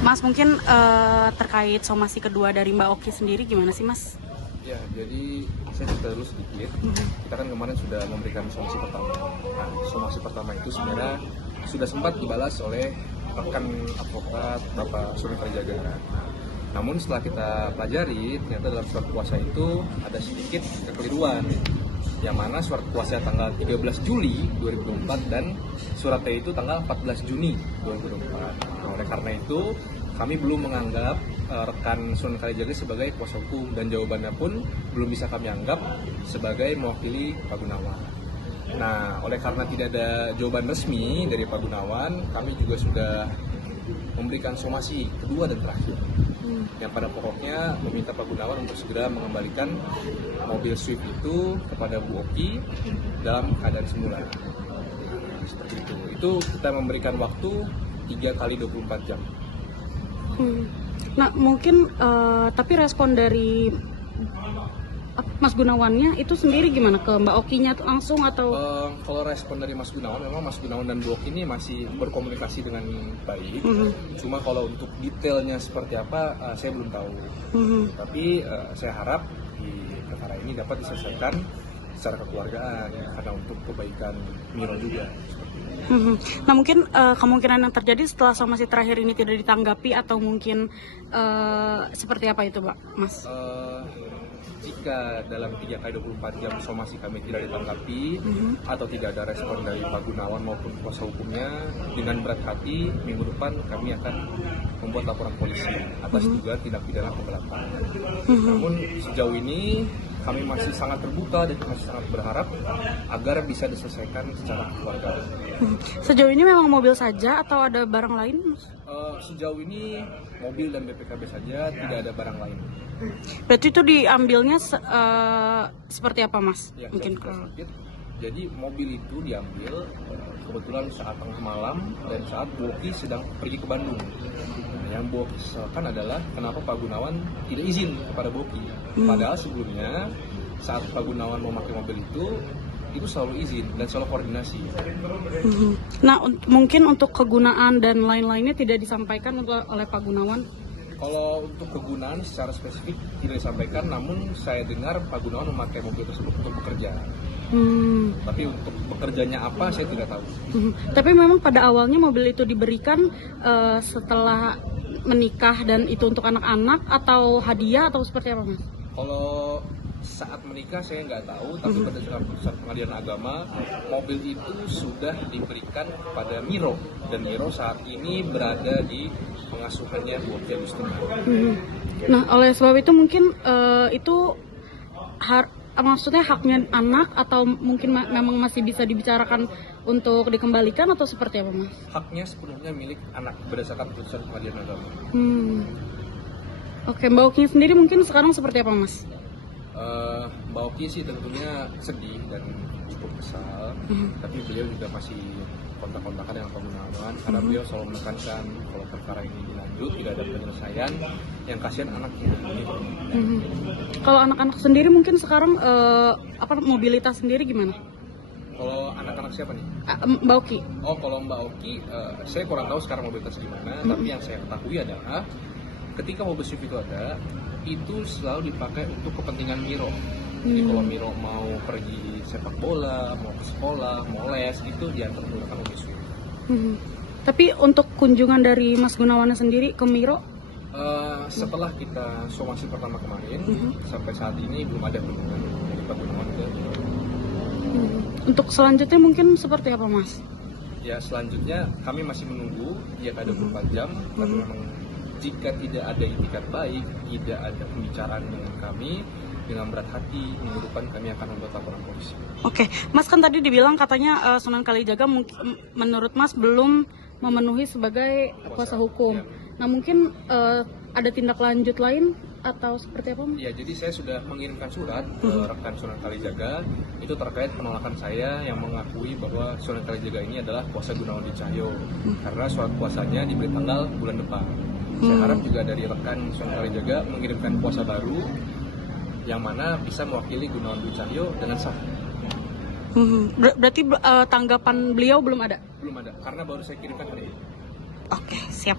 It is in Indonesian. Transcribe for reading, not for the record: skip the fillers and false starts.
Mas, mungkin terkait somasi kedua dari Mbak Oki sendiri gimana sih, Mas? Ya, jadi saya cerita dulu sedikit. Kita kan kemarin sudah memberikan somasi pertama. Nah, somasi pertama itu sebenarnya sudah sempat dibalas oleh rekan advokat Bapak Sony Kalijaga. Nah, namun setelah kita pelajari, ternyata dalam surat kuasa itu ada sedikit kekeliruan. Yang mana surat kuasa tanggal 13 Juli 2024 dan surat T itu tanggal 14 Juni 2024. Nah, oleh karena itu, kami belum menganggap rekan Sunan Kalijaga sebagai kuasa hukum dan jawabannya pun belum bisa kami anggap sebagai mewakili Pak Gunawan. Nah, oleh karena tidak ada jawaban resmi dari Pak Gunawan, kami juga sudah memberikan somasi kedua dan terakhir. Yang pada pokoknya meminta Pak Gunawan untuk segera mengembalikan mobil Swift itu kepada Bu Oki dalam keadaan semula. Seperti itu. Itu kita memberikan waktu 3 kali 24 jam. Nah, mungkin tapi respon dari Mas Gunawannya itu sendiri gimana, ke Mbak Okinya langsung atau? Kalau respon dari Mas Gunawan, memang Mas Gunawan dan Bu Oki ini masih berkomunikasi dengan baik. Cuma kalau untuk detailnya seperti apa, saya belum tahu. Tapi saya harap di perkara ini dapat diselesaikan secara kekeluargaan, karena untuk kebaikan Miro juga. Nah, mungkin kemungkinan yang terjadi setelah somasi terakhir ini tidak ditanggapi atau mungkin seperti apa itu, Pak, Mas? Jika dalam 3 kali 24 jam somasi kami tidak ditanggapi atau tidak ada respon dari Pak Gunawan maupun kuasa hukumnya, dengan berat hati minggu depan kami akan membuat laporan polisi atas dugaan tindak pidana penggelapan. Namun sejauh ini kami masih sangat terbuka dan masih sangat berharap agar bisa diselesaikan secara kekeluargaan. Sejauh ini memang mobil saja atau ada barang lain, Mas? Sejauh ini mobil dan BPKB saja, tidak ada barang lain. Berarti itu diambilnya seperti apa, Mas? Ya, mungkin sedikit. Jadi mobil itu diambil kebetulan saat tengah malam dan saat Bu Oki sedang pergi ke Bandung. Yang Bu Oki sesalkan adalah kenapa Pak Gunawan tidak izin kepada Bu Oki. Padahal sebelumnya saat Pak Gunawan mau pakai mobil itu selalu izin dan selalu koordinasi. Nah, mungkin untuk kegunaan dan lain-lainnya tidak disampaikan oleh Pak Gunawan? Kalau untuk kegunaan secara spesifik tidak disampaikan, namun saya dengar Pak Gunawan memakai mobil tersebut untuk bekerja. Tapi untuk bekerjanya apa saya tidak tahu. Tapi memang pada awalnya mobil itu diberikan setelah menikah dan itu untuk anak-anak atau hadiah atau seperti apa, Mas? Kalau saat menikah saya nggak tahu, tapi berdasarkan putusan Pengadilan Agama, mobil itu sudah diberikan kepada Miro dan Miro saat ini berada di pengasuhannya Bu Oki Agustina. Nah, oleh sebab itu mungkin itu maksudnya haknya anak atau mungkin memang masih bisa dibicarakan untuk dikembalikan atau seperti apa, Mas? Haknya sepenuhnya milik anak berdasarkan putusan Pengadilan Agama. Oke, Mbak Oki sendiri mungkin sekarang seperti apa, Mas? Mbak Oki sih tentunya sedih dan cukup kesal, tapi beliau juga masih kontak-kontakan dengan Pak Gunawan karena beliau selalu menekankan kalau perkara ini dilanjut tidak ada penyelesaian, yang kasihan anaknya. Kalau anak-anak sendiri mungkin sekarang mobilitas sendiri gimana? Kalau anak-anak siapa nih? Mbak Oki. Oh, kalau Mbak Oki, saya kurang tahu sekarang mobilitas gimana, tapi yang saya ketahui adalah ketika mobil Swift itu ada, itu selalu dipakai untuk kepentingan Miro. Jadi kalau Miro mau pergi sepak bola, mau ke sekolah, mau les, itu diantar menggunakan mobil Swift. Tapi untuk kunjungan dari Mas Gunawan sendiri ke Miro? Setelah kita somasi pertama kemarin, sampai saat ini belum ada kunjungan dari Pak Gunawan ke Miro. Untuk selanjutnya mungkin seperti apa, Mas? Ya, selanjutnya kami masih menunggu dia ada 24 jam, tapi memang jika tidak ada itikat baik, tidak ada pembicaraan dengan kami, dengan berat hati, minggu depan kami akan membuat laporan polisi. Oke, Mas kan tadi dibilang katanya Sunan Kalijaga menurut Mas belum memenuhi sebagai kuasa hukum. Ya. Nah, mungkin ada tindak lanjut lain atau seperti apa, Mas? Ya, jadi saya sudah mengirimkan surat ke rekan Sunan Kalijaga itu terkait penolakan saya yang mengakui bahwa Sunan Kalijaga ini adalah kuasa Gunawan Dwi Cahyo karena surat kuasanya diberi tanggal bulan depan. Saya harap juga dari rekan Sunan Kalijaga mengirimkan kuasa baru yang mana bisa mewakili Gunawan Dwi Cahyo dengan sah. Berarti tanggapan beliau belum ada? Belum ada, karena baru saya kirimkan hari ini. Oke, siap.